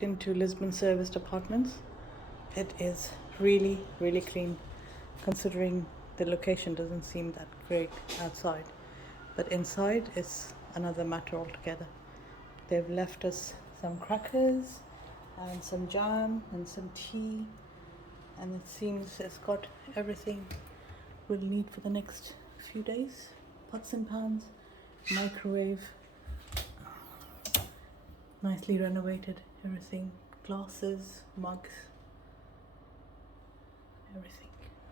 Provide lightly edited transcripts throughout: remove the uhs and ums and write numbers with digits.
Into Lisbon serviced apartments. It is really, really clean considering the location doesn't seem that great outside. But inside is another matter altogether. They've left us some crackers and some jam and some tea, and it seems it's got everything we'll need for the next few days. Pots and pans, microwave, nicely renovated, everything, glasses, mugs, everything.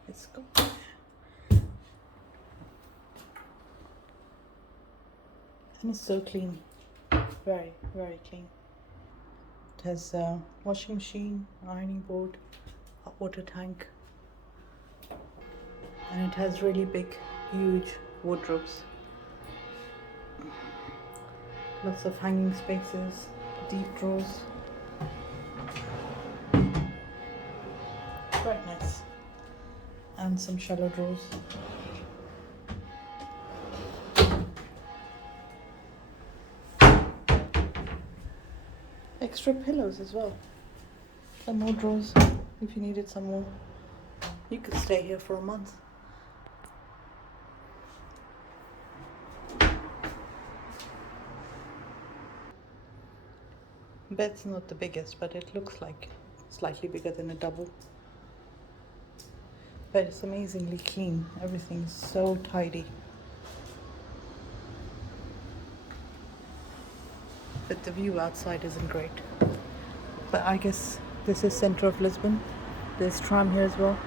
It's good. And it's so clean, very, very clean. It has a washing machine, ironing board, hot water tank, and it has really big, huge wardrobes. Lots of hanging spaces, deep drawers. Quite nice. And some shallow drawers. Extra pillows as well. Some more drawers if you needed some more. You could stay here for a month. Bed's not the biggest, but it looks like slightly bigger than a double. But it's amazingly clean. Everything's so tidy. But the view outside isn't great. But I guess this is center of Lisbon. There's tram here as well.